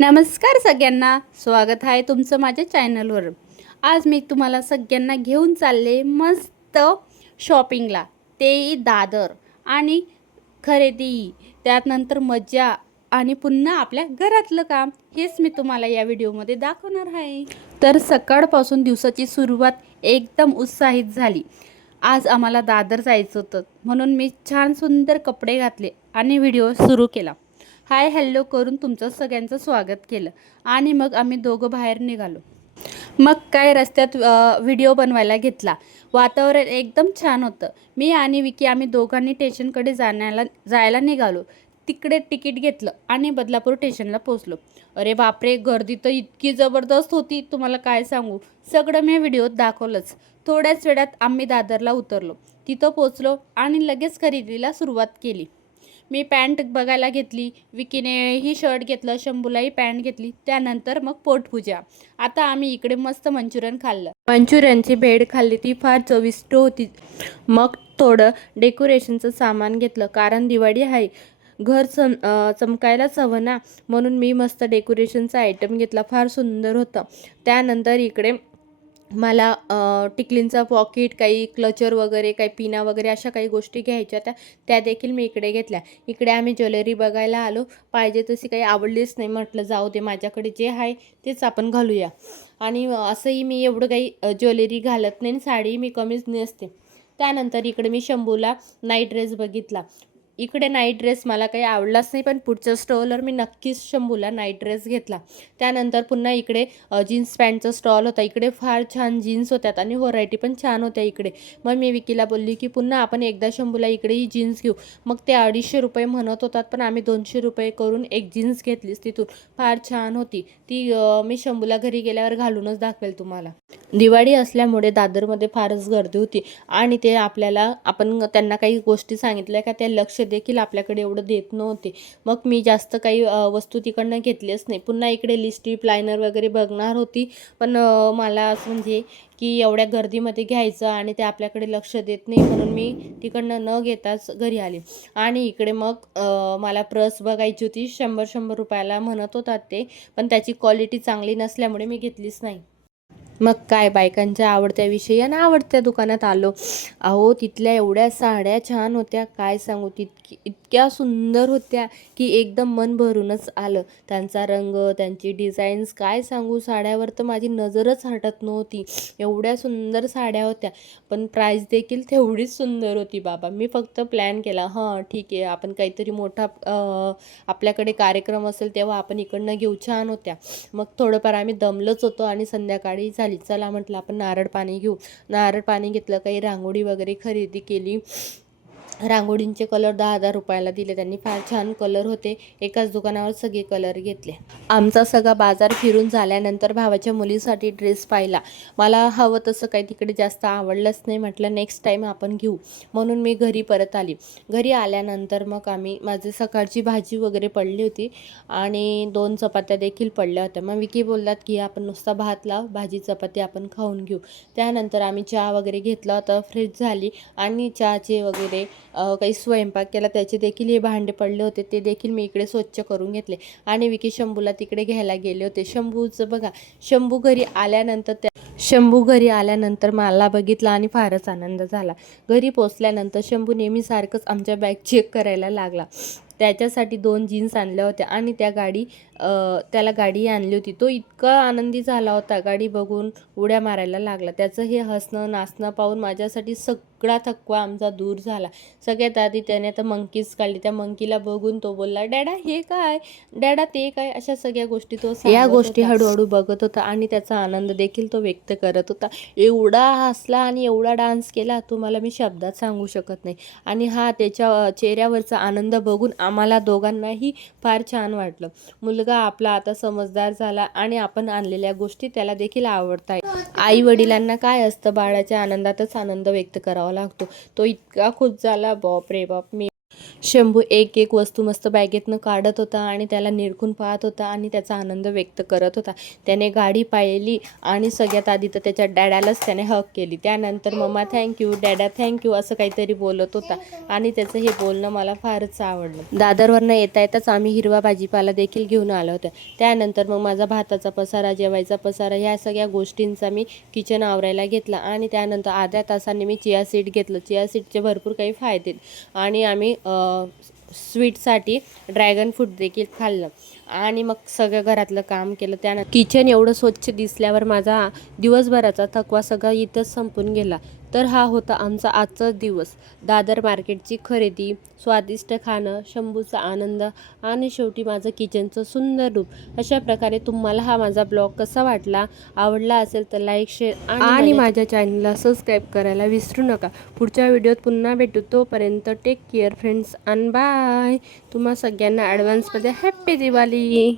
नमस्कार सगळ्यांना, स्वागत आहे तुमचं माझ्या चॅनलवर। आज मी तुम्हाला सगळ्यांना घेऊन चालले मस्त शॉपिंगला, तेही दादर आणि खरेदी, त्यानंतर मजा आणि पुन्हा आपल्या घरातलं काम, हेच मी तुम्हाला या व्हिडिओमध्ये दाखवणार आहे। तर सकाळपासून दिवसाची सुरुवात एकदम उत्साहित झाली। आज आम्हाला दादर जायचं होतं, म्हणून मी छान सुंदर कपडे घातले आणि व्हिडिओ सुरू केला। हाय हॅलो करून तुमचं सगळ्यांचं स्वागत केलं आणि मग आम्ही दोघं बाहेर निघालो। मग काय रस्त्यात व्हिडिओ बनवायला घेतला। वातावरण एकदम छान होतं। मी आणि विकी आम्ही दोघांनी स्टेशनकडे जायला निघालो। तिकडे तिकीट घेतलं आणि बदलापूर स्टेशनला पोहोचलो। अरे बापरे, गर्दी तर इतकी जबरदस्त होती, तुम्हाला काय सांगू। सगळं मी व्हिडिओत दाखवलंच। थोड्याच वेळात आम्ही दादरला उतरलो, तिथं पोहोचलो आणि लगेच खरेदीला सुरुवात केली। मी पॅन्ट बघायला घेतली, विकीने ही शर्ट घेतलं, शंभूलाही पॅन्ट घेतली, त्यानंतर मग पोटपूजा। आता आम्ही इकडे मस्त मंचुरियन खाल्लं। मंचुरियनची भेळ खाल्ली, ती फार चविष्ट होती। मग थोडं डेकोरेशनचं सामान घेतलं, कारण दिवाळी आहे, घर चमकायलाच हवं ना, म्हणून मी मस्त डेकोरेशनचा आयटम घेतला, फार सुंदर होता। त्यानंतर इकडे मला टिकलींचा पॉकेट, काही क्लचर वगैरे, काही पिना वगैरे अशा काही गोष्टी घ्यायच्या त्या देखील मी इकडे घेतल्या। इकडे आम्ही ज्वेलरी बघायला आलो, पाहिजे तशी काही आवडलीच नाही, म्हटलं जाऊ दे, माझ्याकडे जे आहे तेच आपण घालूया। आणि असंही मी एवढं काही ज्वेलरी घालत नाही, साडी मी कमीच नेसते। त्यानंतर इकडे मी शंभूला नाईट ड्रेस बघितला। इकडे नाईट ड्रेस मला काही आवडलाच नाही, पण पुढच्या स्टॉलवर मी नक्कीच शंभूला नाईट ड्रेस घेतला। त्यानंतर पुन्हा इकडे जीन्स पॅन्टचा स्टॉल होता। इकडे फार छान जीन्स होत्यात आणि व्हरायटी पण छान होत्या इकडे। मग मी विकीला बोलली की पुन्हा आपण एकदा शंभूला इकडेही जीन्स घेऊ। मग ते 250 रुपये म्हणत होतात, पण आम्ही 200 रुपये करून एक जीन्स घेतलीच तिथून, फार छान होती ती। मी शंभूला घरी गेल्यावर घालूनच दाखवेल तुम्हाला। दिवाळी असल्यामुळे दादरमध्ये फारच गर्दी होती आणि ते आपण त्यांना काही गोष्टी सांगितल्या का ते लक्ष देखील आपल्याकडे एवढं देत नव्हते। मग मी जास्त काही वस्तू तिकडनं घेतलीच नाही। पुन्हा इकडे लिपस्टिक, लायनर वगैरे बघणार होती, पण मला असं म्हणजे की एवढ्या गर्दीमध्ये घ्यायचं आणि ते आपल्याकडे लक्ष देत नाही, म्हणून मी तिकडनं न घेताच घरी आले। आणि इकडे मग मला पर्स बघायची होती, 100 रुपयाला म्हणत होतात ते, पण त्याची क्वालिटी चांगली नसल्यामुळे मी घेतलीच नाही। मग काय, बायकांच्या आवडत्या विषयी आणि आवडत्या दुकानात आलो। अहो, तिथल्या एवढ्या साड्या छान होत्या, काय सांगू, इतक्या सुंदर होत्या की एकदम मन भरूनच आलं। त्यांचा रंग, त्यांची डिझाईन्स, काय सांगू, साड्यावर तर माझी नजरच हटत नव्हती, एवढ्या सुंदर साड्या होत्या। पण प्राईस देखील तेवढीच सुंदर होती बाबा। मी फक्त प्लॅन केला, हां ठीक आहे, आपण काहीतरी मोठा आपल्याकडे कार्यक्रम असेल तेव्हा आपण इकडनं घेऊ, छान होत्या। मग थोडंफार आम्ही दमलोच होतो आणि संध्याकाळी झाली, चला म्हटलं आपण नारळ पाणी घेऊ। नारळ पाणी घेतलं, काही रांगोळी वगैरे खरेदी केली। रांगोळींचे कलर 10-10 रुपयाला दिले त्यांनी, फार छान कलर होते। एकाच दुकानावर सगळे कलर घेतले। आमचा सगळा बाजार फिरून झाल्यानंतर भावाच्या मुलीसाठी ड्रेस पाहिला। मला हवं तसं काही तिकडे जास्त आवडलंच नाही, म्हटलं नेक्स्ट टाईम आपण घेऊ, म्हणून मी घरी परत आली। घरी आल्यानंतर मग माझी सकाळची भाजी वगैरे पडली होती आणि 2 चपात्या देखील पडल्या होत्या। मग विकी बोललात की आपण नुसता भात लाव, भाजी चपाती आपण खाऊन घेऊ। त्यानंतर आम्ही चहा वगैरे घेतला होता, फ्रेश झाली आणि चहाचे वगैरे काही स्वयंपाक केला, त्याचे देखील हे भांडे पडले होते, ते देखील मी इकडे स्वच्छ करून घेतले। आणि विकी शंभूला तिकडे घ्यायला गेले होते। शंभूचं बघा, शंभू घरी आल्यानंतर मला बघितला आणि फारच आनंद झाला। घरी पोचल्यानंतर शंभू नेहमीसारखंच आमच्या बॅग चेक करायला लागला। त्याच्यासाठी 2 जीन्स आणल्या होत्या आणि त्याला गाडी आणली होती। तो इतका आनंदी झाला होता, गाडी बघून उड्या मारायला लागला। त्याचं हे हसणं नाचणं पाहून माझ्यासाठी सगळा थकवा आमचा दूर झाला। सगळ्यात आधी त्याने तर मंकीज काढली, त्या मंकीला बघून तो बोलला, डॅडा हे काय, डॅडा ते काय, अशा सगळ्या गोष्टी तो या गोष्टी हळूहळू बघत होता आणि त्याचा आनंद देखील तो व्यक्त करत होता। एवढा हसला आणि एवढा डान्स केला, तुम्हाला मी शब्दात सांगू शकत नाही। आणि हा त्याच्या चेहऱ्यावरचा आनंद बघून आम्हाला दोघांनाही फार छान वाटलं। मुलगा आपला आता समजदार झाला आणि आपण आणलेल्या गोष्टी त्याला देखील आवडत आहेत। आई वडिलांना काय असतं, बाळाच्या आनंदातच आनंद व्यक्त करावा लागतो। तो इतका खुश झाला, बाप रे बाप। शंभू एक एक वस्तू मस्त बॅगेतनं काढत होता आणि त्याला निरखून पाहत होता आणि त्याचा आनंद व्यक्त करत होता. त्याने गाडी पाहिली आणि सगळ्यात आधी तर त्याच्या डॅडालाच त्याने हक केली. त्यानंतर मम्मा थँक्यू, डॅडा थँक्यू असं काहीतरी बोलत होता आणि त्याचं हे बोलणं मला फारच आवडलं. दादरवरनं येता येताच आम्ही हिरवा भाजीपाला देखील घेऊन आलो होतो. त्यानंतर मग माझा भाताचा पसारा, जेवायचा पसारा ह्या सगळ्या गोष्टींचा मी किचन आवरायला घेतला आणि त्यानंतर अर्ध्या तासाने मी चिया सीड घेतलं. चिया सीडचे भरपूर काही फायदे आणि आम्ही स्वीटसाठी ड्रॅगन फ्रूट देखील खाल्लं आणि मग सगळं घरातलं काम केलं. त्यानंतर किचन एवढं स्वच्छ दिसल्यावर माझा दिवसभराचा थकवा सगळा इथंच संपून गेला. तर हा होता आमचा आजचा दिवस. दादर मार्केटची खरेदी, स्वादिष्ट खाणं, शंभूचा आनंद आणि शेवटी माझं किचनचं सुंदर रूप. अशा प्रकारे तुम्हाला हा माझा ब्लॉग कसा वाटला? आवडला असेल तर लाईक, शेअर आणि माझ्या चॅनलला सबस्क्राईब करायला विसरू नका. पुढच्या व्हिडिओत पुन्हा भेटू. तोपर्यंत टेक केअर फ्रेंड्स आणि बाय. तुम्हा सगळ्यांना ॲडव्हान्समध्ये हॅप्पी दिवाळी.